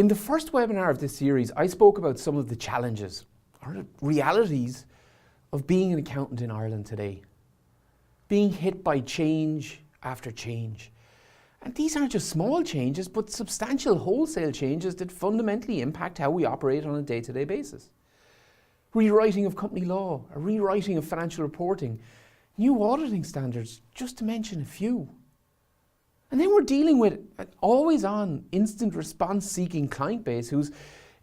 In the first webinar of this series, I spoke about some of the challenges or the realities of being an accountant in Ireland today. Being hit by change after change. And these aren't just small changes, but substantial wholesale changes that fundamentally impact how we operate on a day-to-day basis. Rewriting of company law, a rewriting of financial reporting, new auditing standards, just to mention a few. And then we're dealing with an always-on, instant response-seeking client base who's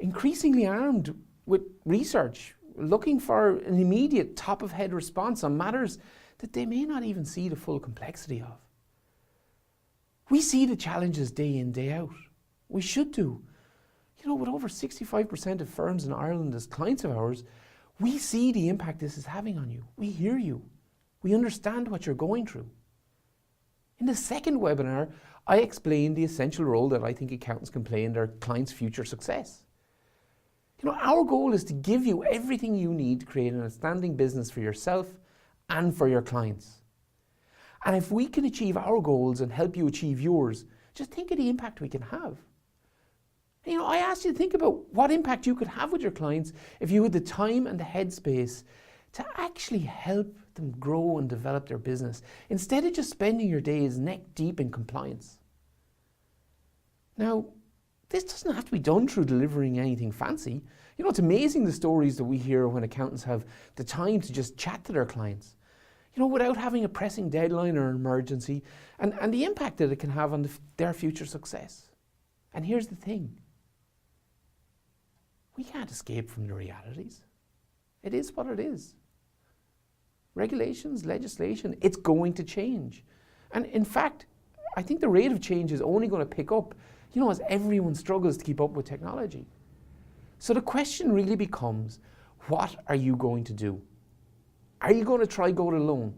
increasingly armed with research, looking for an immediate top-of-head response on matters that they may not even see the full complexity of. We see the challenges day in, day out. We should do. You know, with over 65% of firms in Ireland as clients of ours, we see the impact this is having on you. We hear you. We understand what you're going through. In the second webinar, I explained the essential role that I think accountants can play in their clients' future success. You know, our goal is to give you everything you need to create an outstanding business for yourself and for your clients. And if we can achieve our goals and help you achieve yours, just think of the impact we can have. You know, I asked you to think about what impact you could have with your clients if you had the time and the headspace to actually help them grow and develop their business, instead of just spending your days neck deep in compliance. Now, this doesn't have to be done through delivering anything fancy. You know, it's amazing the stories that we hear when accountants have the time to just chat to their clients, you know, without having a pressing deadline or an emergency, and the impact that it can have on their future success. And here's the thing. We can't escape from the realities. It is what it is. Regulations, legislation, it's going to change. And in fact, I think the rate of change is only going to pick up, you know, as everyone struggles to keep up with technology. So the question really becomes, what are you going to do? Are you going to try go it alone?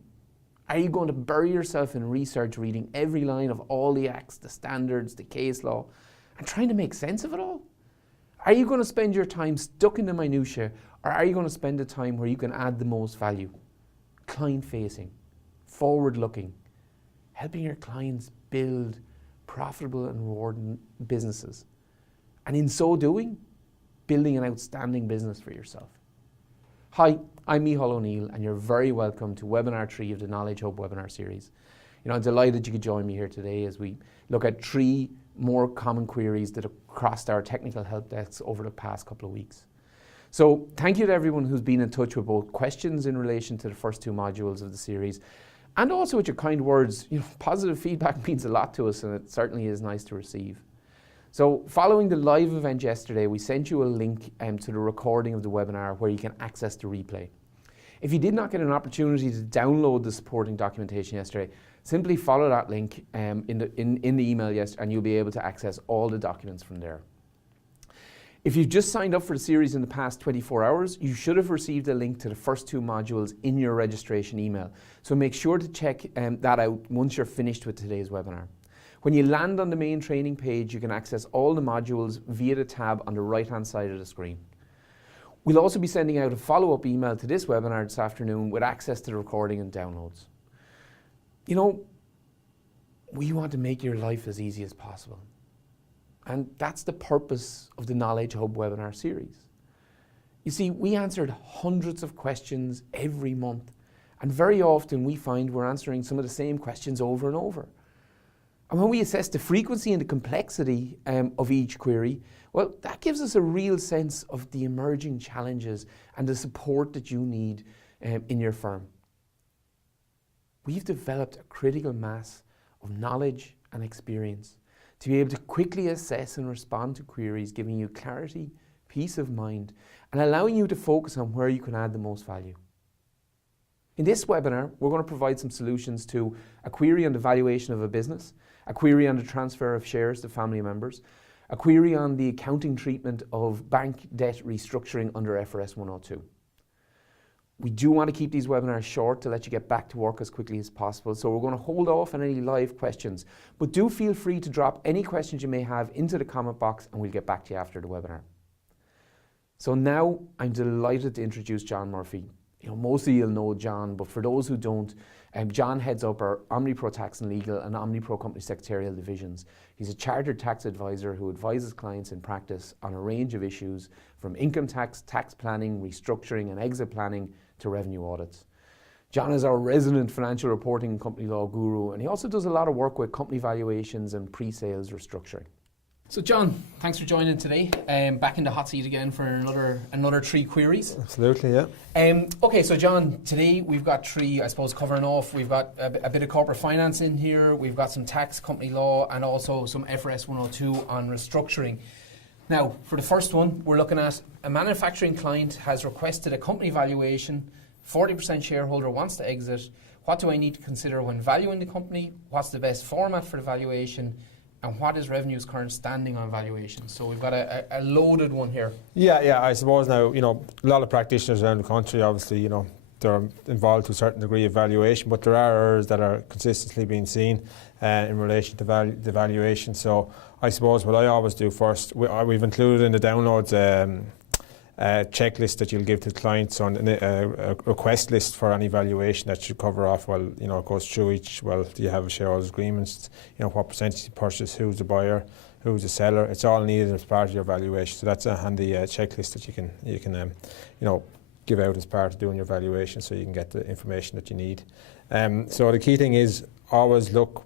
Are you going to bury yourself in research, reading every line of all the acts, the standards, the case law, and trying to make sense of it all? Are you going to spend your time stuck in the minutiae, or are you going to spend the time where you can add the most value? Client-facing, forward-looking, helping your clients build profitable and rewarding businesses. And in so doing, building an outstanding business for yourself. Hi, I'm Micheál O'Neill, and you're very welcome to Webinar 3 of the KnowledgeHUB webinar series. You know, I'm delighted you could join me here today as we look at 3 more common queries that have crossed our technical help desks over the past couple of weeks. So thank you to everyone who's been in touch with both questions in relation to the first 2 modules of the series, and also with your kind words. You know, positive feedback means a lot to us, and it certainly is nice to receive. So following the live event yesterday, we sent you a link to the recording of the webinar where you can access the replay. If you did not get an opportunity to download the supporting documentation yesterday, simply follow that link in the email yesterday, and you'll be able to access all the documents from there. If you've just signed up for the series in the past 24 hours, you should have received a link to the first 2 modules in your registration email. So make sure to check that out once you're finished with today's webinar. When you land on the main training page, you can access all the modules via the tab on the right-hand side of the screen. We'll also be sending out a follow-up email to this webinar this afternoon with access to the recording and downloads. You know, we want to make your life as easy as possible. And that's the purpose of the KnowledgeHUB webinar series. You see, we answered hundreds of questions every month, and very often we find we're answering some of the same questions over and over. And when we assess the frequency and the complexity of each query, well, that gives us a real sense of the emerging challenges and the support that you need in your firm. We've developed a critical mass of knowledge and experience to be able to quickly assess and respond to queries, giving you clarity, peace of mind, and allowing you to focus on where you can add the most value. In this webinar, we're going to provide some solutions to a query on the valuation of a business, a query on the transfer of shares to family members, a query on the accounting treatment of bank debt restructuring under FRS 102. We do want to keep these webinars short to let you get back to work as quickly as possible, so we're going to hold off on any live questions. But do feel free to drop any questions you may have into the comment box, and we'll get back to you after the webinar. So now I'm delighted to introduce John Murphy. You know, most of you will know John, but for those who don't, John heads up our OmniPro Tax and Legal and OmniPro Company Secretarial divisions. He's a chartered tax advisor who advises clients in practice on a range of issues from income tax, tax planning, restructuring and exit planning to revenue audits. John is our resident financial reporting and company law guru, and he also does a lot of work with company valuations and pre-sales restructuring. So John, thanks for joining today. Back in the hot seat again for another 3 queries. Absolutely, yeah. Okay, so John, today we've got 3, I suppose, covering off. We've got a bit of corporate finance in here, we've got some tax, company law, and also some FRS 102 on restructuring. Now, for the first one, we're looking at a manufacturing client has requested a company valuation, 40% shareholder wants to exit. What do I need to consider when valuing the company? What's the best format for the valuation? And what is revenue's current standing on valuation? So we've got a loaded one here. Yeah, I suppose now, a lot of practitioners around the country, obviously, they're involved to a certain degree of valuation, but there are errors that are consistently being seen in relation to the valuation. So I suppose what I always do first, we've included in the downloads checklist that you'll give to the clients on a request list for any valuation that should cover off, it goes through each, do you have a shareholders agreement, what percentage you purchase, who's the buyer, who's the seller. It's all needed as part of your valuation. So that's a handy checklist that you can give out as part of doing your valuation so you can get the information that you need. So the key thing is always look,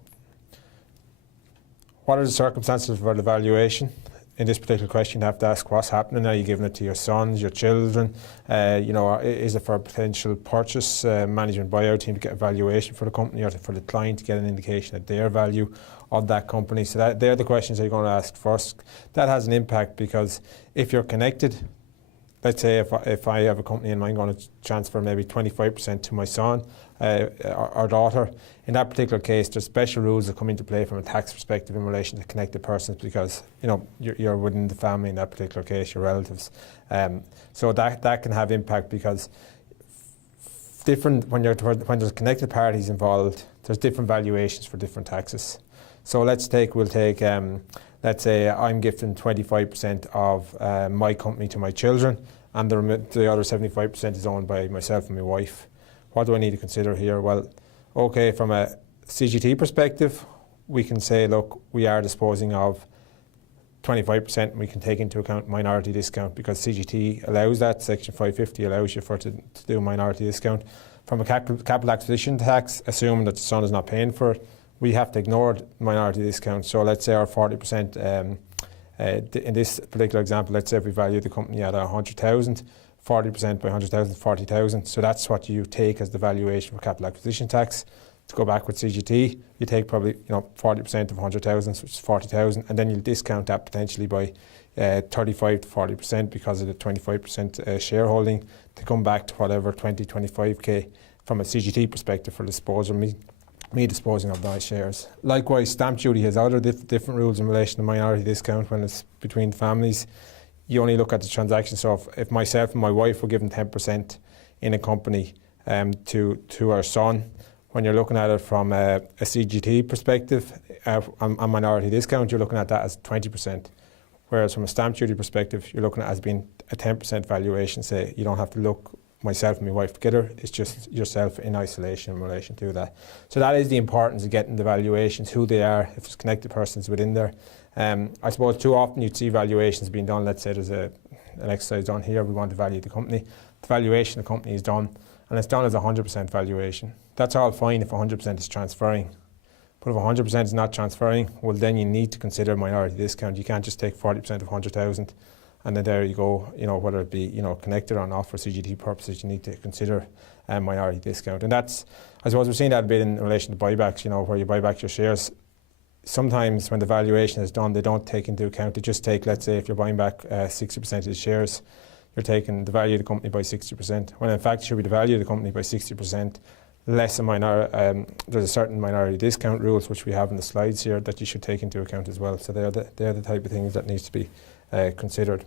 what are the circumstances for the valuation? In this particular question, you have to ask what's happening. Are you giving it to your sons, your children? Is it for a potential purchase, management buyout team to get a valuation for the company, or for the client to get an indication of their value of that company? So they're the questions that you're going to ask first. That has an impact because if you're connected, let's say if I have a company and I'm going to transfer maybe 25% to my son or daughter, in that particular case, there's special rules that come into play from a tax perspective in relation to connected persons because you're within the family in that particular case, your relatives. So that can have impact because when there's connected parties involved, there's different valuations for different taxes. So let's say I'm gifting 25% of my company to my children, and the other 75% is owned by myself and my wife. What do I need to consider here? Well, okay, from a CGT perspective, we can say, look, we are disposing of 25%, and we can take into account minority discount because CGT allows that. Section 550 allows you to do minority discount. From a capital acquisition tax, assuming that the son is not paying for it, we have to ignore minority discount. So let's say our 40%, in this particular example, let's say if we value the company at 100,000, 40% by 100,000, 40,000. So that's what you take as the valuation for capital acquisition tax. To go back with CGT, you take probably 40% of 100,000, which is 40,000, and then you'll discount that potentially by 35 to 40% because of the 25% shareholding to come back to whatever 25k from a CGT perspective for disposal. Me disposing of those shares. Likewise, stamp duty has other different rules in relation to minority discount when it's between families. You only look at the transaction. So if myself and my wife were given 10% in a company to our son, when you're looking at it from a CGT perspective, on minority discount, you're looking at that as 20%. Whereas from a stamp duty perspective, you're looking at it as being a 10% valuation. Say you don't have to look myself and my wife together, it's just yourself in isolation in relation to that. So that is the importance of getting the valuations, who they are, if there's connected persons within there. I suppose too often you'd see valuations being done. Let's say there's an exercise done here, we want to value the company. The valuation of the company is done, and it's done as 100% valuation. That's all fine if 100% is transferring. But if 100% is not transferring, well then you need to consider minority discount. You can't just take 40% of 100,000 and then there you go, whether it be, connected or not for CGT purposes, you need to consider minority discount. And that's, I suppose we're seeing that a bit in relation to buybacks, where you buy back your shares. Sometimes when the valuation is done, they don't take into account, they just take, let's say if you're buying back 60% of the shares, you're taking the value of the company by 60%, when in fact it should be the value of the company by 60%, less a there's a certain minority discount rules which we have in the slides here that you should take into account as well. So they're the type of things that needs to be considered.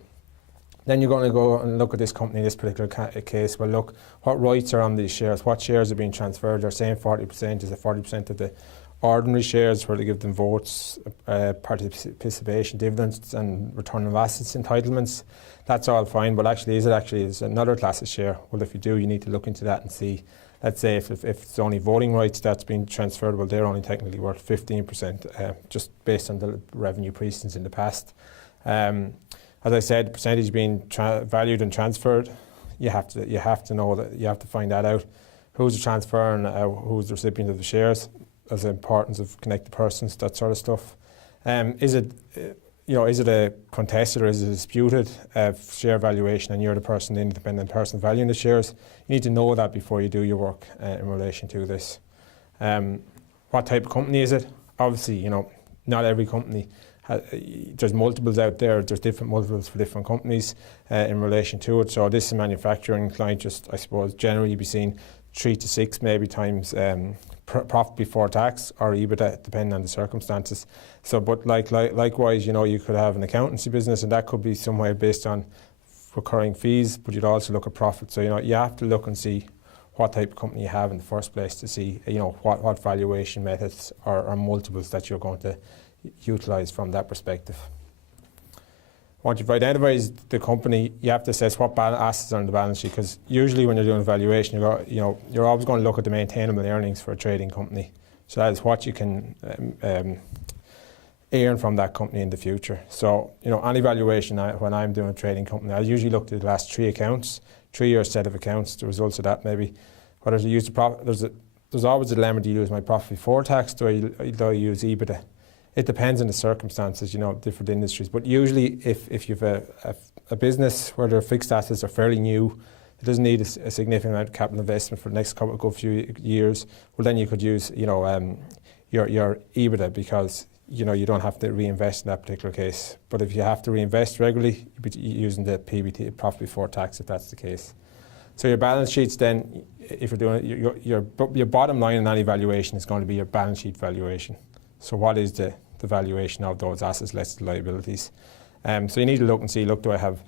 Then you're going to go and look at this company in this particular case. Well, look, what rights are on these shares? What shares are being transferred? They're saying 40%. Is it 40% of the ordinary shares where they give them votes, participation, dividends and return on assets entitlements? That's all fine, but actually is another class of share? Well, if you do, you need to look into that and see, let's say if it's only voting rights that's been transferred, well, they're only technically worth 15%, just based on the revenue precedents in the past. As I said, percentage being valued and transferred, you have to know that, you have to find that out. Who's the transfer and who's the recipient of the shares, as the importance of connected persons, that sort of stuff. Is it a contested or is it a disputed share valuation, and you're the person, the independent person valuing the shares? You need to know that before you do your work in relation to this. What type of company is it? Obviously, not every company. There's multiples out there. There's different multiples for different companies in relation to it. So this is manufacturing client, just I suppose generally be seen 3 to 6 maybe times profit before tax or EBITDA, depending on the circumstances. So, but likewise, you could have an accountancy business, and that could be somewhere based on recurring fees, but you'd also look at profit. So, you have to look and see what type of company you have in the first place to see, what valuation methods or multiples that you're going to utilise from that perspective. Once you've identified the company, you have to assess what assets are on the balance sheet, because usually when you're doing a valuation, you're always going to look at the maintainable earnings for a trading company. So that is what you can earn from that company in the future. So, any valuation, when I'm doing a trading company, I usually look at the last 3 accounts, 3-year set of accounts, the results of that maybe. Whether to use the profit, there's always a dilemma: do you use my profit before tax, do I use EBITDA? It depends on the circumstances, different industries. But usually if you've a business where their fixed assets are fairly new, it doesn't need a significant amount of capital investment for the next couple few years, well, then you could use, your EBITDA, because, you don't have to reinvest in that particular case. But if you have to reinvest regularly, you'd be using the PBT, profit before tax, if that's the case. So your balance sheets then, if you're doing it, your bottom line in any valuation is going to be your balance sheet valuation. So what is the valuation of those assets less the liabilities? So you need to look and see, do I have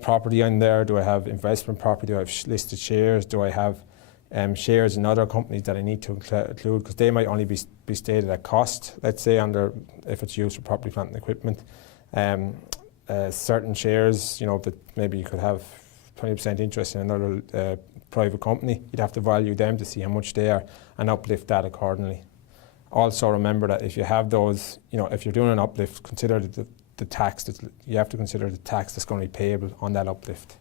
property in there? Do I have investment property? Do I have listed shares? Do I have shares in other companies that I need to include? Because they might only be stated at cost, let's say, if it's used for property, plant and equipment. Certain shares, that maybe you could have 20% interest in another private company. You'd have to value them to see how much they are and uplift that accordingly. Also remember that if you have those, if you're doing an uplift, consider the tax. You have to consider the tax that's going to be payable on that uplift.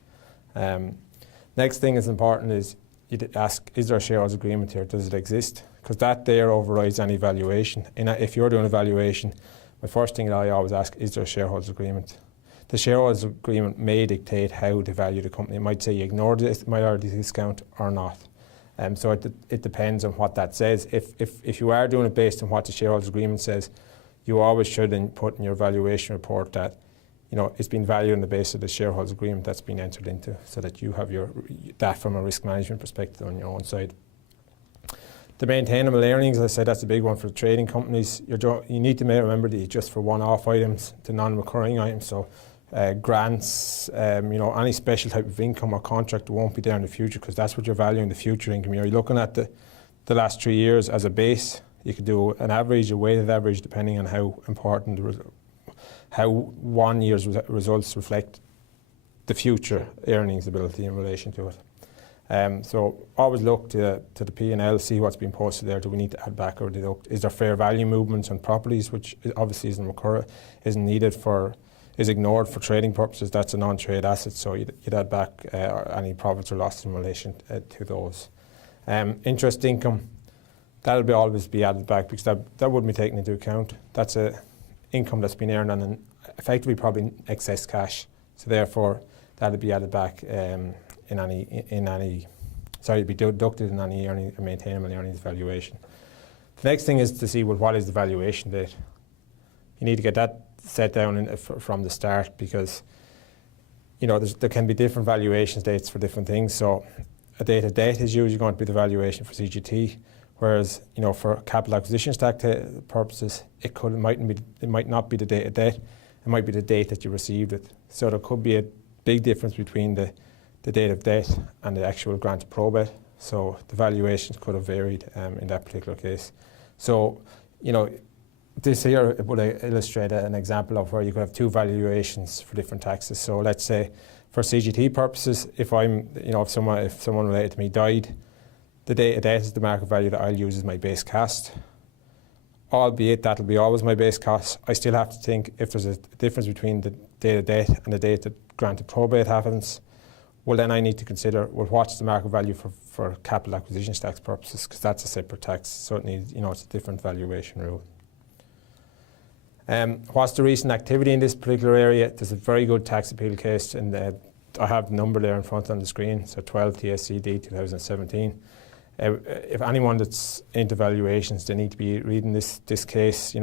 Next thing is important is you'd ask, is there a shareholders agreement here? Does it exist? Because that there overrides any valuation. If you're doing a valuation, my first thing that I always ask, is there a shareholders agreement? The shareholders agreement may dictate how to value the company. It might say you ignore this minority discount or not. So it depends on what that says. If you are doing it based on what the shareholders agreement says, you always should then put in your valuation report that it's been valued on the basis of the shareholders agreement that's been entered into, so that you have that from a risk management perspective on your own side. The maintainable earnings, as I said, that's a big one for the trading companies. You need to remember that just for one-off items, the non-recurring items. So grants, any special type of income or contract won't be there in the future, because that's what you're valuing, the future income. You're looking at the last 3 years as a base. You could do an average, a weighted average, depending on how important, how 1 year's results reflect the future earnings ability in relation to it. So always look to the P&L, see what's been posted there. Do we need to add back or deduct? Is there fair value movements on properties, which obviously isn't needed is ignored for trading purposes? That's a non-trade asset, so you'd add back any profits or losses in relation to those. Interest income, that'll always be added back, because that wouldn't be taken into account. That's a income that's been earned on effectively probably excess cash, so therefore that'll be added back be deducted in any maintainable earnings valuation. The next thing is to see, well, what is the valuation date? You need to get that set down from the start, because there can be different valuation dates for different things. So a date of debt is usually going to be the valuation for CGT, whereas for capital acquisition tax purposes, it might not be the date of debt. It might be the date that you received it. So there could be a big difference between the date of debt and the actual grant of probate. So the valuations could have varied in that particular case. So this here would illustrate an example of where you could have 2 valuations for different taxes. So let's say for CGT purposes, if someone related to me died, the data debt is the market value that I'll use as my base cost. Albeit that'll be always my base cost, I still have to think if there's a difference between the data debt and the date that granted probate happens, well then I need to consider, well, what's the market value for capital acquisition tax purposes, because that's a separate tax. Certainly, it's a different valuation rule. What's the recent activity in this particular area? There's a very good tax appeal case, and I have the number there in front on the screen, so 12 TSCD 2017. If anyone that's into valuations, they need to be reading this case. A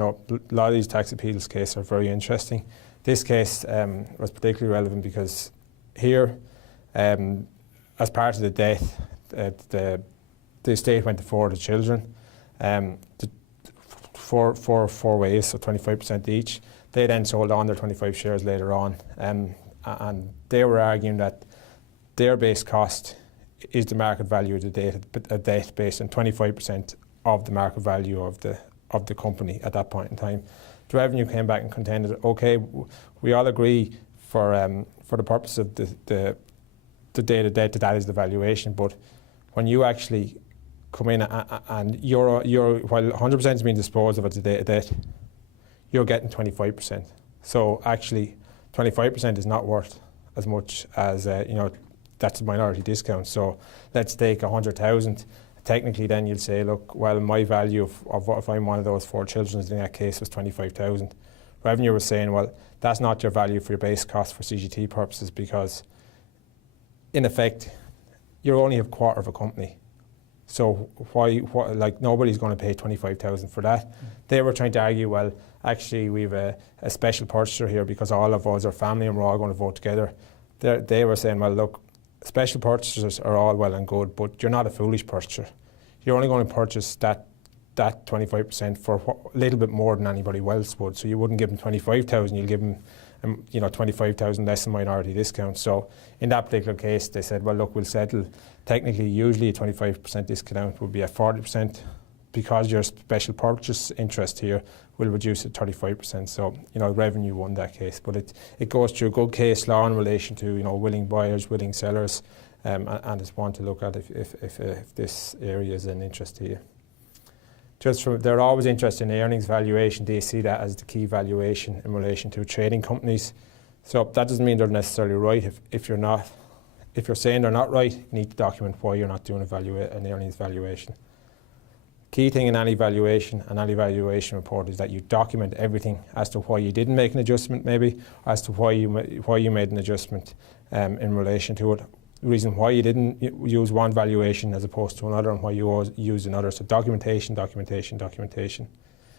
lot of these tax appeals cases are very interesting. This case was particularly relevant because here, as part of the death, the estate went to 4 of the children, four ways, so 25% each. They then sold on their 25 shares later on, and they were arguing that their base cost is the market value of the debt based on 25% of the market value of the company at that point in time. The revenue came back and contended, okay, we all agree for the purpose of the data debt that is the valuation, but when you actually come in and you're while 100% is being disposed of as the data debt, you're getting 25%. So actually 25% is not worth as much as that's a minority discount. So let's take 100,000. Technically then you'll say, look, well, my value of what if I'm one of those 4 children in that case was 25,000. Revenue was saying, well, that's not your value for your base cost for CGT purposes, because in effect, you only have a quarter of a company. So why nobody's going to pay 25,000 for that. They were trying to argue, well, actually we've a special purchaser here because all of us are family and we're all going to vote together. They were saying, well, look, special purchasers are all well and good, but you're not a foolish purchaser. You're only going to purchase that 25% for a little bit more than anybody else would. So you wouldn't give them 25,000, you'll give them 25,000 less than minority discount. So in that particular case, they said, well, look, we'll settle. Technically, usually a 25% discount would be at 40%. Because your special purchase interest here will reduce it 35%. So, revenue won that case. But it goes through good case law in relation to, willing buyers, willing sellers, and it's one to look at if this area is an interest to you. They're always interested in earnings valuation. They see that as the key valuation in relation to trading companies. So that doesn't mean they're necessarily right. If you're saying they're not right, you need to document why you're not doing an earnings valuation. Key thing in any valuation and any valuation report is that you document everything as to why you didn't make an adjustment, maybe, as to why you made an adjustment in relation to it. The reason why you didn't use one valuation as opposed to another, and why you used another. So documentation.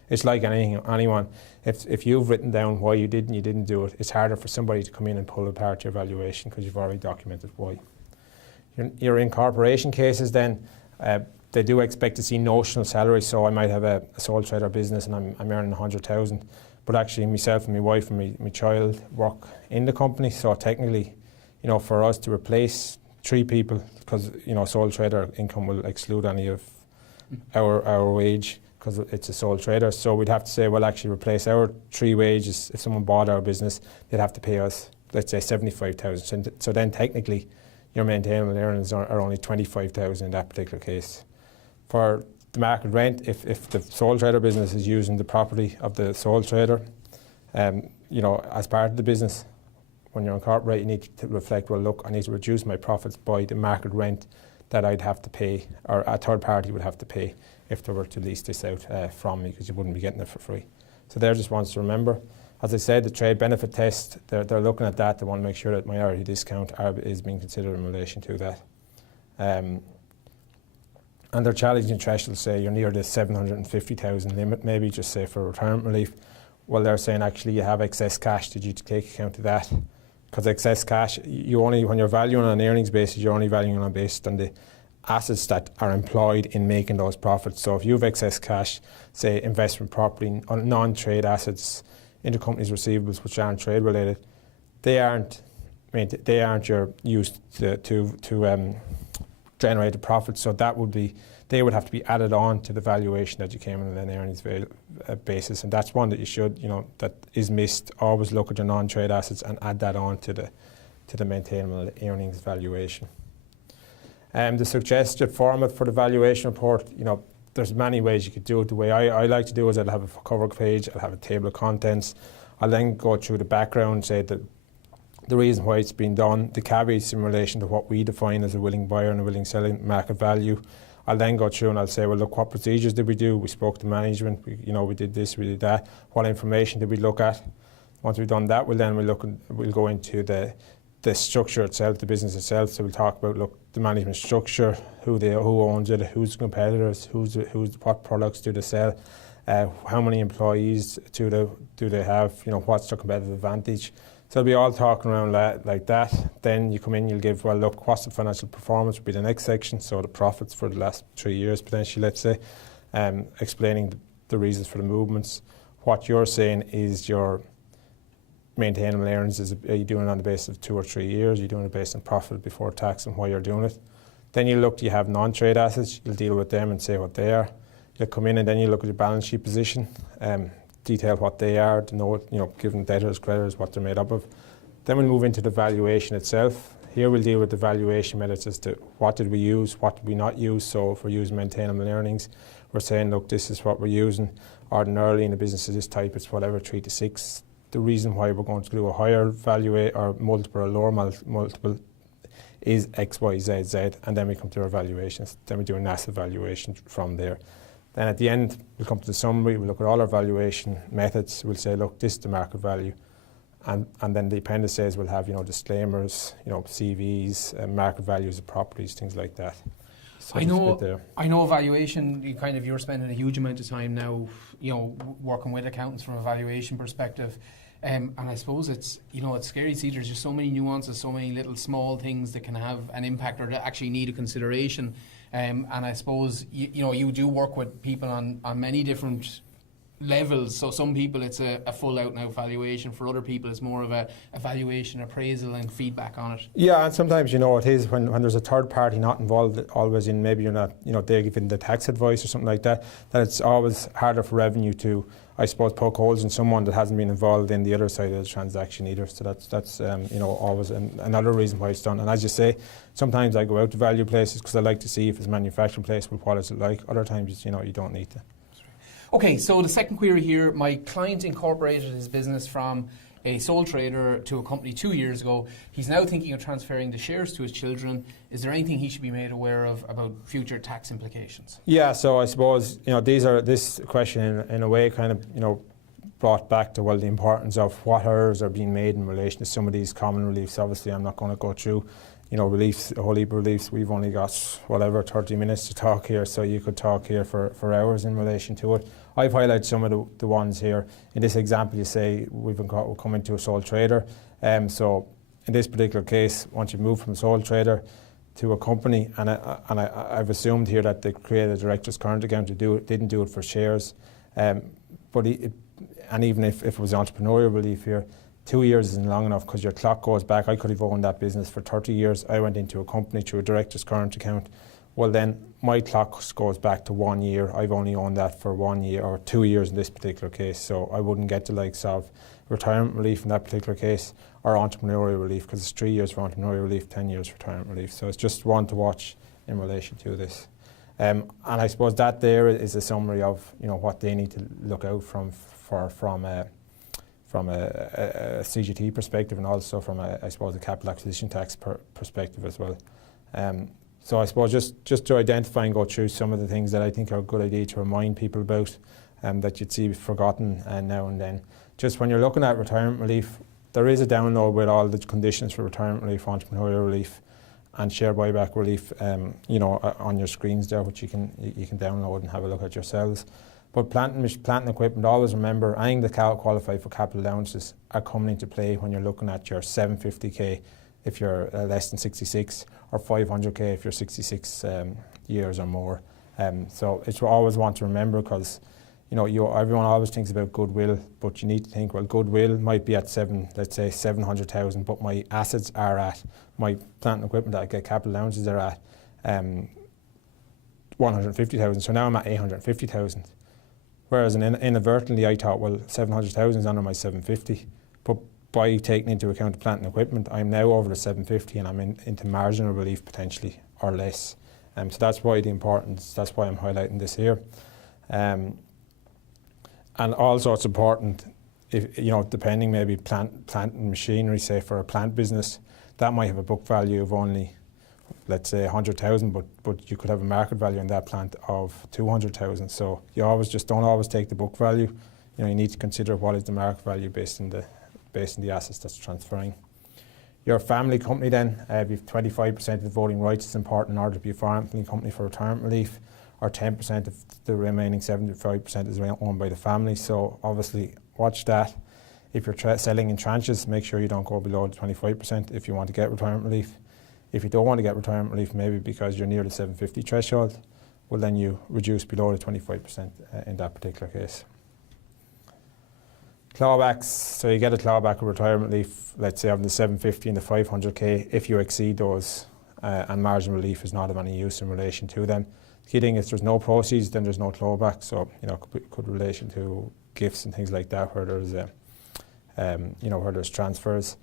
It's like anyone. If you've written down why you didn't do it, it's harder for somebody to come in and pull apart your valuation because you've already documented why. Your incorporation cases then. They do expect to see notional salary, so I might have a sole trader business and I'm earning 100,000, but actually myself and my wife and my child work in the company. So technically, for us to replace 3 people, because sole trader income will exclude any of our wage because it's a sole trader. So we'd have to say, well, actually replace our 3 wages. If someone bought our business, they'd have to pay us, let's say, 75,000. So then technically, your maintainable earnings are only 25,000 in that particular case. For the market rent, if the sole trader business is using the property of the sole trader, as part of the business, when you're incorporated, you need to reflect, well, look, I need to reduce my profits by the market rent that I'd have to pay, or a third party would have to pay if they were to lease this out from me, because you wouldn't be getting it for free. So they're just ones to remember. As I said, the trade benefit test, they're looking at that. They want to make sure that minority discount is being considered in relation to that. And their challenging threshold, say you're near the 750,000 limit, maybe just say for retirement relief. Well, they're saying actually you have excess cash. Did you take account of that? Because excess cash, when you're valuing on an earnings basis, you're only valuing on based on the assets that are employed in making those profits. So if you have excess cash, say investment property, non-trade assets, intercompany's receivables which aren't trade related, they aren't your used to generate a profit. So they would have to be added on to the valuation that you came in on an earnings basis, and that's one that you should, that is missed. Always look at your non-trade assets and add that on to the maintainable earnings valuation. The suggested format for the valuation report, there's many ways you could do it. The way I like to do it is I'll have a cover page, I'll have a table of contents, I'll then go through the background, say that the reason why it's been done, the caveats in relation to what we define as a willing buyer and a willing seller, market value. I'll then go through and I'll say, well, look, what procedures did we do? We spoke to management, we did this, we did that. What information did we look at? Once we've done that, we'll go into the structure itself, the business itself. So we'll talk about, look, the management structure, who owns it, who's the competitors, what products do they sell, how many employees do they have, what's their competitive advantage. So we'll be all talking around like that. Then you come in, you'll give, well, look, what's the financial performance would be the next section. So the profits for the last 3 years, potentially, let's say, explaining the reasons for the movements. What you're saying is your maintainable earnings, are you doing it on the basis of 2 or 3 years? Are you doing it based on profit before tax and why you're doing it? Then you look, do you have non-trade assets? You'll deal with them and say what they are. You'll come in and then you look at your balance sheet position, detail what they are, to know, given debtors, creditors, what they're made up of. Then we'll move into the valuation itself. Here we'll deal with the valuation methods as to what did we use, what did we not use. So if we're using maintainable earnings, we're saying, look, this is what we're using. Ordinarily in a business of this type, it's whatever, 3 to 6. The reason why we're going to do a higher value or multiple or lower multiple is X, Y, Z, Z, and then we come to our valuations. Then we do an asset valuation from there. Then at the end, we'll come to the summary, we'll look at all our valuation methods, we'll say, look, this is the market value. And then the appendices will have, disclaimers, CVs, market values of properties, things like that. So I know valuation, you're spending a huge amount of time now, working with accountants from a valuation perspective. And I suppose it's scary to see there's just so many nuances, so many little small things that can have an impact or that actually need a consideration. And I suppose, you do work with people on many different levels. So some people it's a full out and out valuation. For other people it's more of a evaluation, appraisal and feedback on it. Yeah, and sometimes it is when there's a third party not involved always in, maybe you're not, they're giving the tax advice or something like that, that it's always harder for revenue to, I suppose, poke holes in someone that hasn't been involved in the other side of the transaction either. So that's always another reason why it's done. And as you say, sometimes I go out to value places because I like to see if it's a manufacturing place, but what is it like. Other times, you don't need to. Okay, so the second query here, my client incorporated his business from a sole trader to a company 2 years ago. He's now thinking of transferring the shares to his children. Is there anything he should be made aware of about future tax implications? Yeah, so I suppose, this question in a way brought back to, the importance of what errors are being made in relation to some of these common reliefs. Obviously, I'm not going to go through reliefs, a whole heap of reliefs. We've only got 30 minutes to talk here, so you could talk here for hours in relation to it. I've highlighted some of the ones here. In this example, you say we're coming to a sole trader. So in this particular case, once you move from a sole trader to a company, and I've assumed here that they created a director's current account didn't do it for shares. And even if it was entrepreneurial relief here, 2 years isn't long enough because your clock goes back. I could have owned that business for 30 years. I went into a company through a director's current account. Well, then my clock goes back to 1 year. I've only owned that for 1 year or 2 years in this particular case. So I wouldn't get the likes of retirement relief in that particular case or entrepreneurial relief because it's 3 years for entrepreneurial relief, 10 years for retirement relief. So it's just one to watch in relation to this. And I suppose that there is a summary of what they need to look out from a CGT perspective and also from a capital acquisition tax perspective as well. So I suppose just to identify and go through some of the things that I think are a good idea to remind people about that you'd see forgotten now and then. Just when you're looking at retirement relief, there is a download with all the conditions for retirement relief, entrepreneurial relief and share buyback relief on your screens there, which you can download and have a look at yourselves. But plant and equipment, always remember, anything that qualify for capital allowances are coming into play when you're looking at your 750k if you're less than 66, or 500k if you're 66 years or more. So it's always want to remember because everyone always thinks about goodwill, but you need to think, well, goodwill might be at let's say 700,000, but my assets are at, my plant and equipment that I get capital allowances are at 150,000. So now I'm at 850,000. Whereas inadvertently I thought, well, 700,000 is under my 750, but by taking into account the plant and equipment, I'm now over the 750 and I'm into marginal relief potentially or less. So that's why the importance, that's why I'm highlighting this here. And also it's important, if, depending maybe plant and machinery, say for a plant business, that might have a book value of only, let's say 100,000, but you could have a market value in that plant of 200,000. So you don't always take the book value. You need to consider what is the market value based on the assets that's transferring. Your family company then, if you have 25% of the voting rights, it's important in order to be a family company for retirement relief, or 10% of the remaining 75% is owned by the family. So obviously watch that. If you're selling in tranches, make sure you don't go below the 25% if you want to get retirement relief. If you don't want to get retirement relief, maybe because you're near the 750 threshold, well then you reduce below the 25% in that particular case. Clawbacks, so you get a clawback of retirement relief, let's say of the 750 and the 500k if you exceed those, and margin relief is not of any use in relation to them. The key thing is there's no proceeds, then there's no clawback. So could relation to gifts and things like that where there's where there's transfers.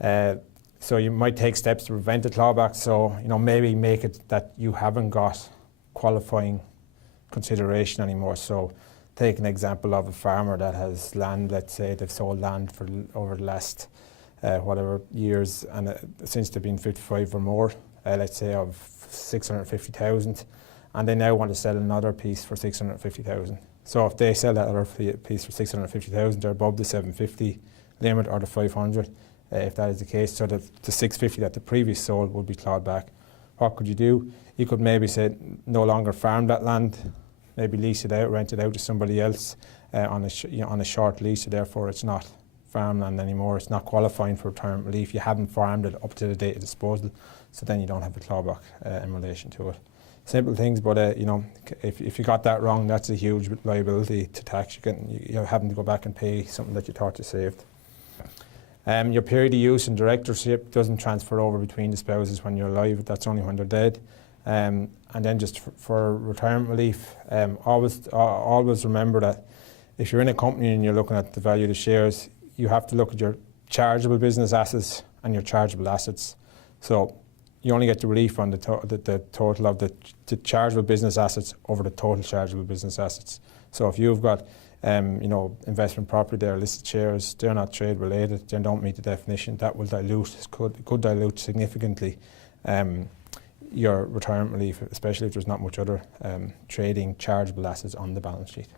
So you might take steps to prevent the clawback. So maybe make it that you haven't got qualifying consideration anymore. So take an example of a farmer that has land, let's say they've sold land for over the last whatever years, and since they've been 55 or more, let's say of 650,000, and they now want to sell another piece for 650,000. So if they sell that other piece for 650,000, they're above the 750 limit or the 500, if that is the case. So that the 650 that the previous sold would be clawed back. What could you do? You could maybe say no longer farm that land, maybe lease it out, rent it out to somebody else on a short lease, so therefore it's not farmland anymore. It's not qualifying for retirement relief. You haven't farmed it up to the date of disposal, so then you don't have a clawback in relation to it. Simple things, but if you got that wrong, that's a huge liability to tax. You're having to go back and pay something that you thought you saved. Your period of use and directorship doesn't transfer over between the spouses when you're alive. That's only when they're dead. And then just for retirement relief, always remember that if you're in a company and you're looking at the value of the shares, you have to look at your chargeable business assets and your chargeable assets. So you only get the relief on the total of the chargeable business assets over the total chargeable business assets. So if you've got investment property there, listed shares, they're not trade related, they don't meet the definition, that will could dilute significantly your retirement relief, especially if there's not much other trading chargeable assets on the balance sheet.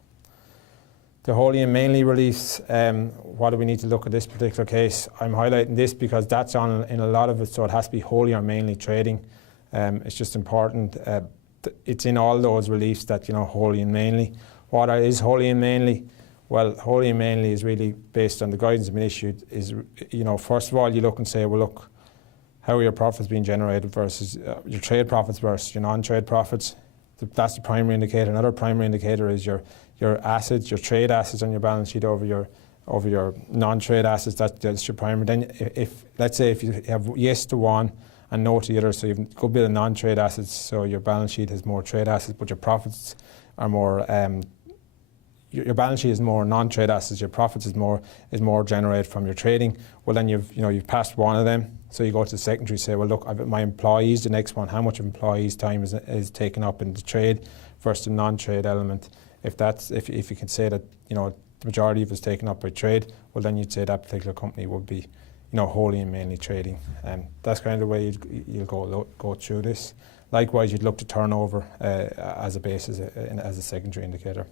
The wholly and mainly reliefs, what do we need to look at this particular case? I'm highlighting this because that's on in a lot of it, so it has to be wholly or mainly trading. It's just important. It's in all those reliefs that, wholly and mainly. What is wholly and mainly? Well, wholly and mainly is really based on the guidance that's been issued. Is first of all, you look and say, well, look, how are your profits being generated versus your trade profits versus your non-trade profits? That's the primary indicator. Another primary indicator is your assets, your trade assets on your balance sheet over your non-trade assets. That's your primary. Then, let's say if you have yes to one and no to the other, so you've a good bit of non-trade assets, so your balance sheet has more trade assets, but your profits are more. Your balance sheet is more non-trade assets. Your profits is more generated from your trading. Well, then you've passed one of them. So you go to the secondary, say, well, look, I've my employees. The next one, how much of employees' time is taken up in the trade versus the non-trade element? If you can say that the majority of it is taken up by trade, well, then you'd say that particular company would be wholly and mainly trading. That's kind of the way you'll go through this. Likewise, you'd look to turnover as a basis as a secondary indicator.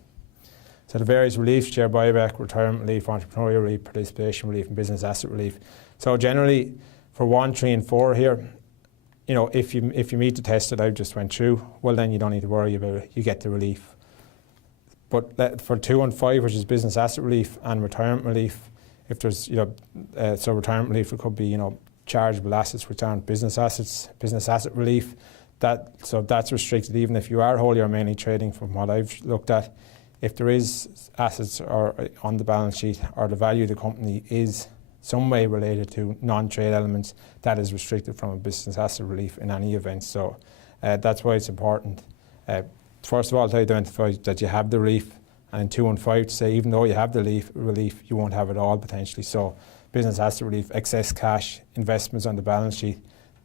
So the various reliefs: share buyback, retirement relief, entrepreneurial relief, participation relief, and business asset relief. So generally, for 1, 3, and 4 here, if you meet the test that I just went through, well, then you don't need to worry about it. You get the relief. But for 2 and 5, which is business asset relief and retirement relief, if there's so retirement relief, it could be chargeable assets which aren't business assets. Business asset relief, that's restricted even if you are wholly or mainly trading. From what I've looked at, if there is assets or on the balance sheet or the value of the company is some way related to non-trade elements, that is restricted from a business asset relief in any event. So that's why it's important. First of all, to identify that you have the relief, and 2 and 5 to say even though you have the relief, you won't have it all potentially. So business asset relief, excess cash, investments on the balance sheet,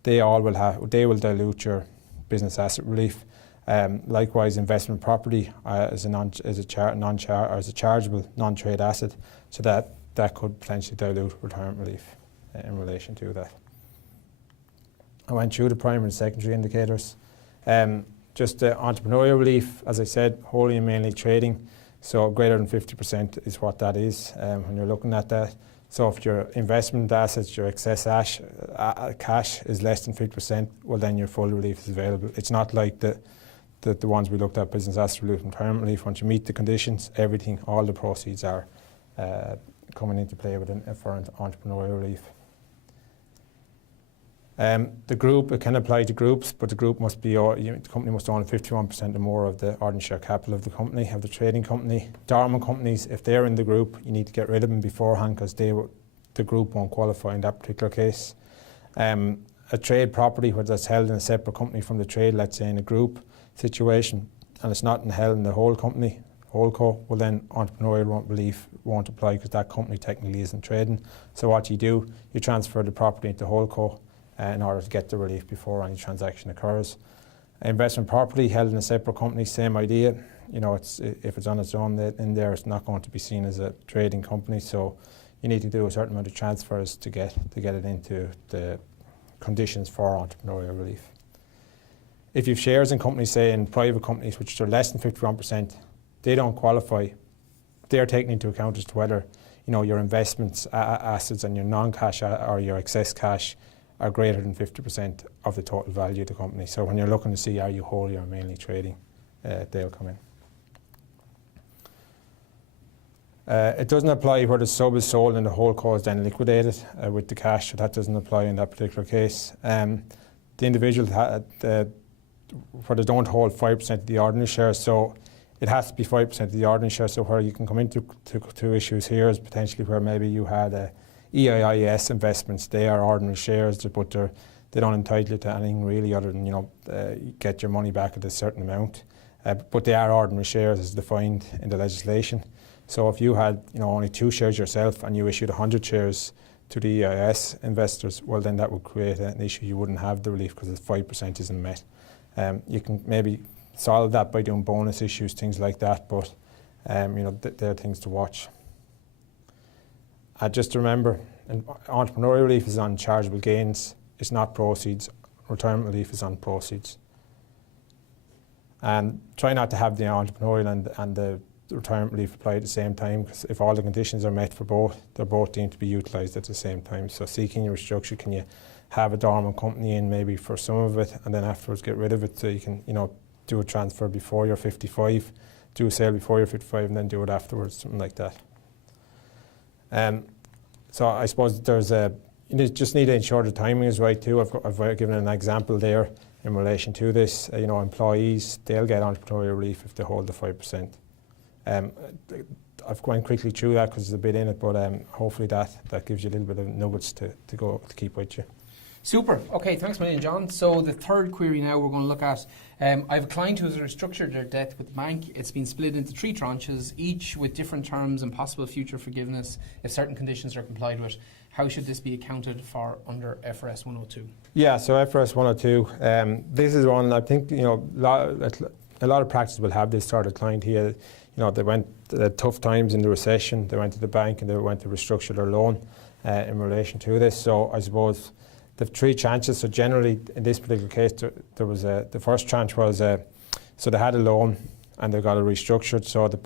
they will dilute your business asset relief. Likewise, investment property is a chargeable non-trade asset, so that could potentially dilute retirement relief in relation to that. I went through the primary and secondary indicators. Just entrepreneurial relief, as I said, wholly and mainly trading, so greater than 50% is what that is when you're looking at that. So if your investment assets, your excess cash is less than 50%, well then your full relief is available. It's not like the ones we looked at, business asset relief and retirement relief. Once you meet the conditions, everything, all the proceeds are coming into play for entrepreneurial relief. The group, it can apply to groups, but the group must be, the company must own 51% or more of the ordinary share capital of the company, of the trading company. Dormant companies, if they're in the group, you need to get rid of them beforehand because the group won't qualify in that particular case. A trade property, whether that's held in a separate company from the trade, let's say in a group situation, and it's not held in the whole company, holdco, well then entrepreneurial relief won't apply because that company technically isn't trading. So what you do, you transfer the property into holdco in order to get the relief before any transaction occurs. Investment property held in a separate company, same idea. You know, if it's on its own in there, it's not going to be seen as a trading company. So you need to do a certain amount of transfers to get it into the conditions for entrepreneurial relief. If you've shares in companies, say in private companies, which are less than 51%, they don't qualify. They're taken into account as to whether, you know, your investments, assets, and your non-cash or your excess cash are greater than 50% of the total value of the company. So when you're looking to see are you wholly or mainly trading, they'll come in. It doesn't apply where the sub is sold and the whole co is then liquidated with the cash. So that doesn't apply in that particular case. The individual where they don't hold 5% of the ordinary shares, so it has to be 5% of the ordinary shares. So where you can come into two issues here is potentially where maybe you had EIS investments. They are ordinary shares, but they don't entitle you to anything really other than, you know, get your money back at a certain amount. But they are ordinary shares as defined in the legislation. So if you had, you know, only 2 shares yourself and you issued 100 shares to the EIS investors, well then that would create an issue. You wouldn't have the relief because the 5% isn't met. You can maybe solve that by doing bonus issues, things like that, but you know, they're things to watch. Just remember, entrepreneurial relief is on chargeable gains, it's not proceeds. Retirement relief is on proceeds. And try not to have the entrepreneurial and the retirement relief apply at the same time, because if all the conditions are met for both, they're both deemed to be utilised at the same time. So seeking your restructure, can you have a dormant company in maybe for some of it and then afterwards get rid of it, so you can, you know, do a transfer before you're 55, do a sale before you're 55 and then do it afterwards, something like that. So I suppose you just need to ensure the timing is right too. I've given an example there in relation to this. You know, employees, they'll get entrepreneurial relief if they hold the 5%. I've gone quickly through that because there's a bit in it, but hopefully that gives you a little bit of nuggets to keep with you. Super. Okay, thanks a million, John. So the third query now we're going to look at, I have a client who has restructured their debt with the bank. It's been split into 3 tranches, each with different terms and possible future forgiveness if certain conditions are complied with. How should this be accounted for under FRS 102? Yeah, so FRS 102, this is one I think, you know, a lot of practice will have this sort of client here. You know, they went tough times in the recession, they went to the bank and they went to restructure their loan in relation to this. So I suppose the 3 tranches, so generally in this particular case there was the first tranche was so they had a loan and they got it restructured, so the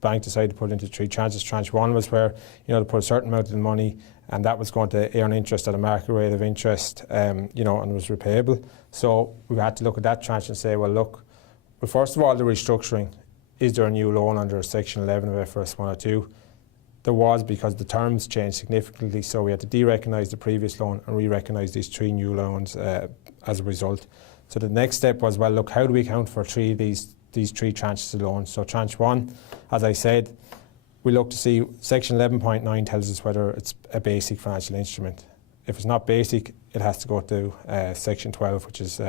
bank decided to put it into 3 tranches. Tranche 1 was where, you know, they put a certain amount of money and that was going to earn interest at a market rate of interest, you know, and was repayable. So we had to look at that tranche and say, well look, first of all the restructuring, is there a new loan under Section 11 of FRS 102? There was, because the terms changed significantly, so we had to de-recognise the previous loan and re-recognise these 3 new loans as a result. So the next step was, well look, how do we account for these 3 tranches of loans? So tranche 1, as I said, we look to see Section 11.9 tells us whether it's a basic financial instrument. If it's not basic, it has to go to Section 12, which is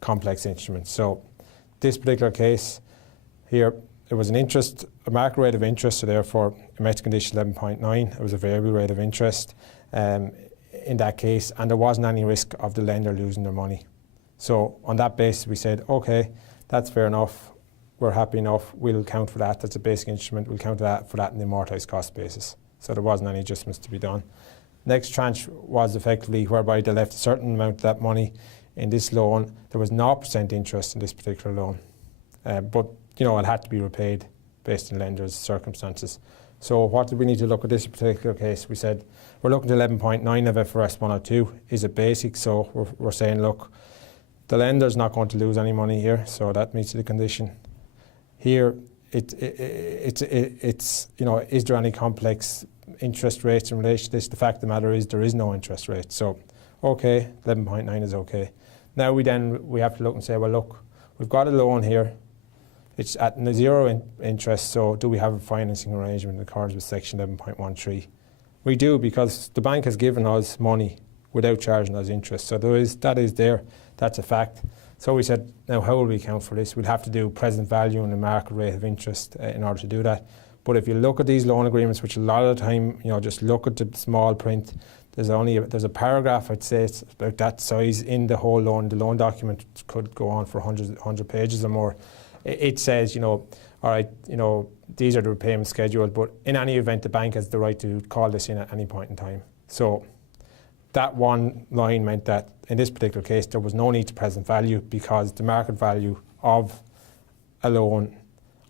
complex instruments. So this particular case here, it was a market rate of interest, so therefore it met condition 11.9. It was a variable rate of interest in that case, and there wasn't any risk of the lender losing their money. So on that basis, we said, okay, that's fair enough. We're happy enough. We'll account for that. That's a basic instrument. We'll account for that in the amortised cost basis. So there wasn't any adjustments to be done. Next tranche was effectively whereby they left a certain amount of that money in this loan. There was 0% interest in this particular loan. But, it had to be repaid based on lender's circumstances. So what did we need to look at this particular case? We said we're looking at 11.9 of FRS 102. Is it basic? So we're saying, look, the lender's not going to lose any money here, so that meets the condition. Here, it's is there any complex interest rates in relation to this? The fact of the matter is there is no interest rate. So, okay, 11.9 is okay. Now we have to look and say, well, look, we've got a loan here. It's at zero interest, so do we have a financing arrangement in accordance with section 11.13? We do, because the bank has given us money without charging us interest. So that is there, that's a fact. So we said, now how will we account for this? We'll have to do present value and the market rate of interest in order to do that. But if you look at these loan agreements, which a lot of the time, just look at the small print, there's a paragraph, I'd say it's about that size in the whole loan. The loan document could go on for 100 pages or more. It says, all right, these are the repayment schedule, but in any event, the bank has the right to call this in at any point in time. So that one line meant that in this particular case, there was no need to present value because the market value of a loan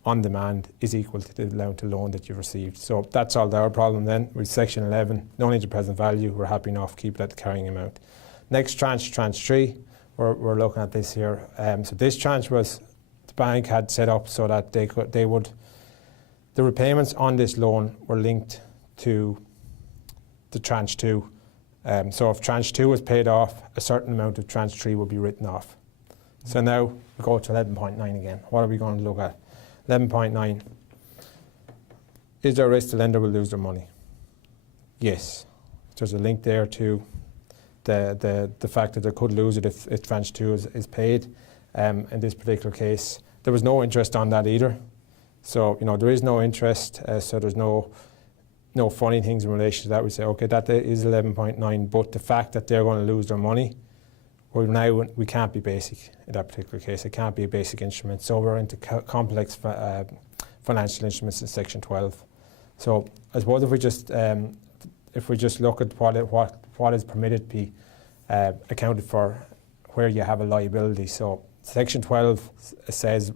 on demand is equal to the amount of loan that you've received. So that solved our problem then with section 11, no need to present value, we're happy enough, keep it at the carrying amount. Next tranche 3, we're looking at this here. So this tranche was, the bank had set up so that the repayments on this loan were linked to the tranche 2. So if tranche 2 was paid off, a certain amount of tranche 3 would be written off. So now we go to 11.9 again. What are we going to look at? 11.9. Is there a risk the lender will lose their money? Yes. There's a link there to the fact that they could lose it if tranche 2 is paid. In this particular case, there was no interest on that either. So, there is no interest, so there's no funny things in relation to that. We say, okay, that is 11.9, but the fact that they're going to lose their money, we can't be basic in that particular case. It can't be a basic instrument. So we're into complex financial instruments in section 12. So I suppose if we just look at what is permitted to be accounted for where you have a liability. So section 12 says,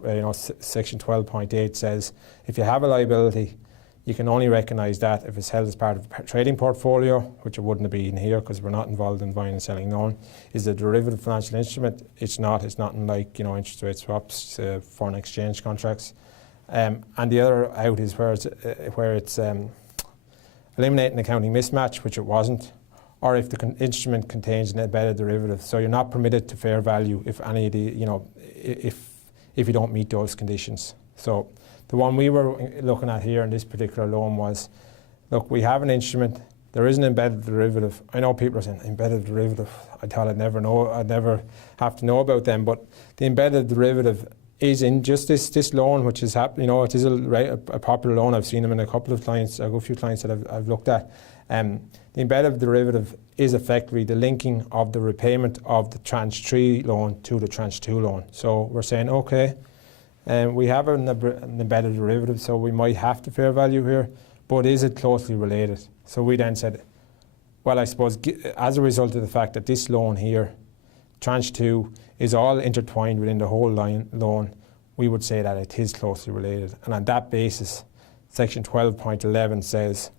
section 12.8 says, if you have a liability, you can only recognise that if it's held as part of a trading portfolio, which it wouldn't be in here because we're not involved in buying and selling loan. Is a derivative financial instrument? It's not. It's nothing like interest rate swaps, foreign exchange contracts. And the other out is where it's eliminating accounting mismatch, which it wasn't, or if the instrument contains an embedded derivative. So you're not permitted to fair value if any of the if you don't meet those conditions. So the one we were looking at here in this particular loan was, look, we have an instrument, there is an embedded derivative. I know people are saying, embedded derivative, I thought I'd never have to know about them, but the embedded derivative is in just this loan, which is happening, it is a popular loan. I've seen them in a couple of clients, a few clients that I've looked at. The embedded derivative is effectively the linking of the repayment of the tranche 3 loan to the tranche 2 loan. So we're saying, okay, we have an embedded derivative, so we might have to fair value here, but is it closely related? So we then said, well, I suppose as a result of the fact that this loan here, tranche 2, is all intertwined within the whole loan, we would say that it is closely related. And on that basis, section 12.11 says,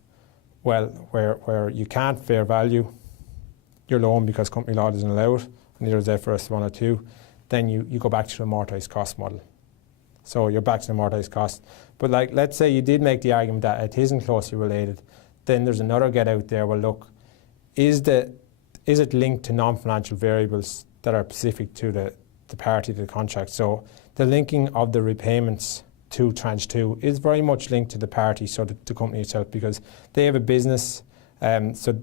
well, where you can't fair value your loan because company law doesn't allow it, and neither is FRS 102, then you go back to the amortised cost model. So you're back to the amortised cost. But let's say you did make the argument that it isn't closely related, then there's another get out there. Well, look, is it linked to non-financial variables that are specific to the party to the contract? So the linking of the repayments to tranche 2 is very much linked to the party, so the company itself, because they have a business. So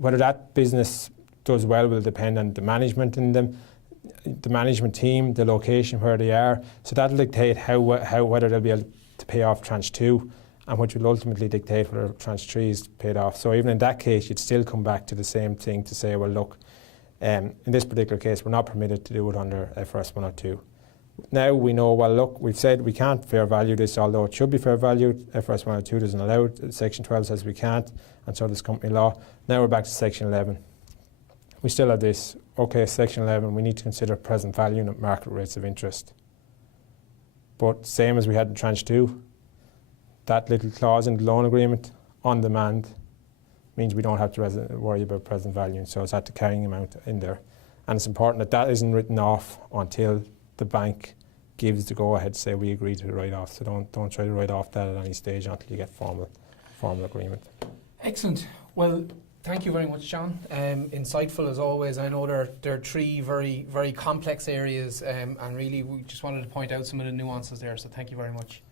whether that business does well will depend on the management in them, the management team, the location where they are. So that'll dictate whether they'll be able to pay off tranche 2, and which will ultimately dictate whether tranche 3 is paid off. So even in that case, you'd still come back to the same thing to say, well, look, In this particular case, we're not permitted to do it under FRS 102. Now we know, well look, we've said we can't fair value this, although it should be fair valued. FRS 102 doesn't allow it. Section 12 says we can't, and so does company law. Now we're back to Section 11. We still have this, okay, Section 11, we need to consider present value and market rates of interest. But same as we had in Tranche 2, that little clause in the loan agreement, on demand, means we don't have to worry about present value, and so it's at the carrying amount in there. And it's important that that isn't written off until the bank gives the go-ahead to say we agree to the write-off. So don't try to write off that at any stage until you get formal agreement. Excellent. Well, thank you very much, John. Insightful as always. I know there are three very, very complex areas, and really we just wanted to point out some of the nuances there, so thank you very much.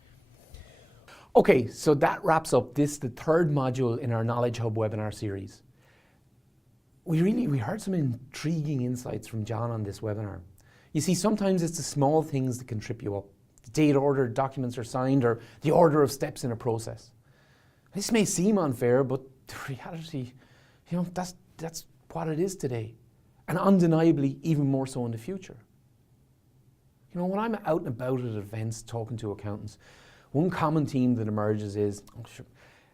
Okay, so that wraps up the third module in our KnowledgeHUB webinar series. We heard some intriguing insights from John on this webinar. You see, sometimes it's the small things that can trip you up. The date ordered documents are signed, or the order of steps in a process. This may seem unfair, but the reality, that's what it is today, and undeniably even more so in the future. When I'm out and about at events talking to accountants, one common theme that emerges is, oh, sure,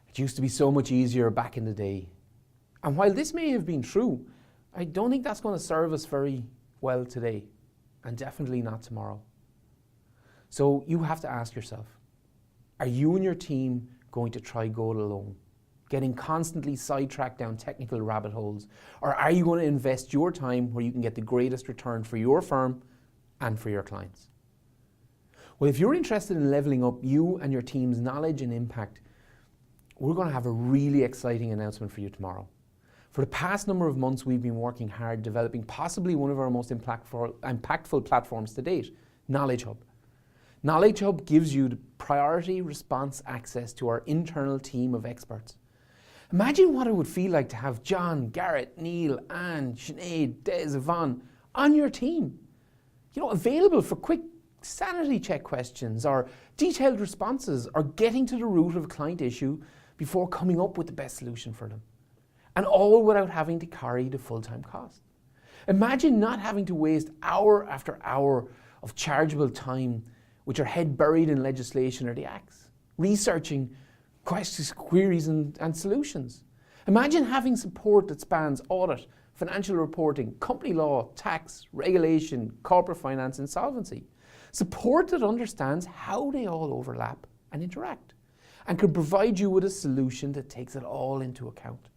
it used to be so much easier back in the day. And while this may have been true, I don't think that's going to serve us very well today, and definitely not tomorrow. So you have to ask yourself, are you and your team going to try go it alone, getting constantly sidetracked down technical rabbit holes? Or are you going to invest your time where you can get the greatest return for your firm and for your clients? Well, if you're interested in leveling up you and your team's knowledge and impact, we're going to have a really exciting announcement for you tomorrow. For the past number of months, we've been working hard developing possibly one of our most impactful platforms to date, KnowledgeHUB. KnowledgeHUB gives you the priority response access to our internal team of experts. Imagine what it would feel like to have John, Garrett, Neil, Anne, Sinead, Des, Yvonne on your team. Available for quick sanity check questions or detailed responses or getting to the root of a client issue before coming up with the best solution for them. And all without having to carry the full-time cost. Imagine not having to waste hour after hour of chargeable time with your head buried in legislation or the acts, researching questions, queries and solutions. Imagine having support that spans audit, financial reporting, company law, tax, regulation, corporate finance, and insolvency. Support that understands how they all overlap and interact and can provide you with a solution that takes it all into account.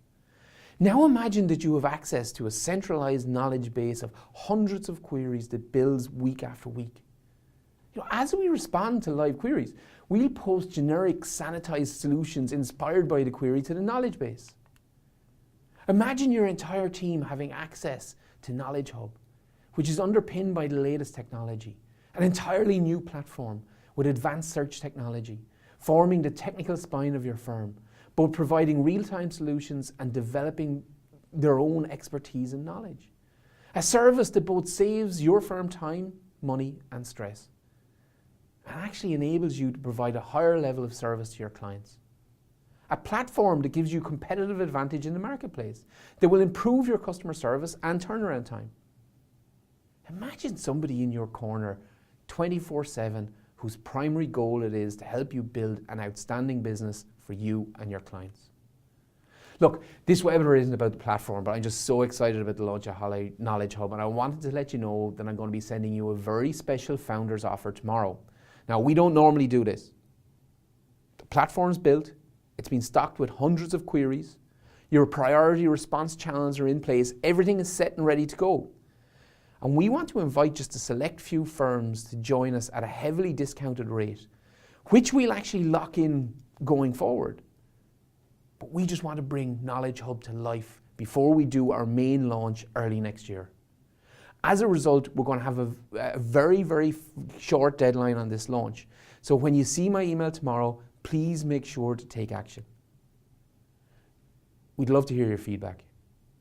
Now imagine that you have access to a centralized knowledge base of hundreds of queries that builds week after week. As we respond to live queries, we'll post generic sanitized solutions inspired by the query to the knowledge base. Imagine your entire team having access to KnowledgeHUB, which is underpinned by the latest technology, an entirely new platform with advanced search technology, forming the technical spine of your firm, both providing real-time solutions and developing their own expertise and knowledge. A service that both saves your firm time, money, and stress, and actually enables you to provide a higher level of service to your clients. A platform that gives you competitive advantage in the marketplace, that will improve your customer service and turnaround time. Imagine somebody in your corner 24/7 whose primary goal it is to help you build an outstanding business for you and your clients. Look, this webinar isn't about the platform, but I'm just so excited about the launch of KnowledgeHUB, and I wanted to let you know that I'm going to be sending you a very special founders offer tomorrow. Now, we don't normally do this. The platform's built, it's been stocked with hundreds of queries, your priority response channels are in place, everything is set and ready to go. And we want to invite just a select few firms to join us at a heavily discounted rate, which we'll actually lock in going forward. But we just want to bring KnowledgeHUB to life before we do our main launch early next year. As a result, we're going to have a very, very short deadline on this launch. So when you see my email tomorrow, please make sure to take action. We'd love to hear your feedback.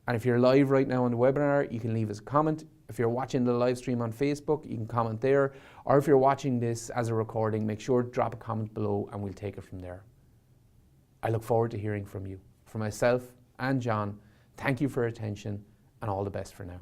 And if you're live right now on the webinar, you can leave us a comment. If you're watching the live stream on Facebook, you can comment there. Or if you're watching this as a recording, make sure to drop a comment below and we'll take it from there. I look forward to hearing from you. For myself and John, thank you for your attention and all the best for now.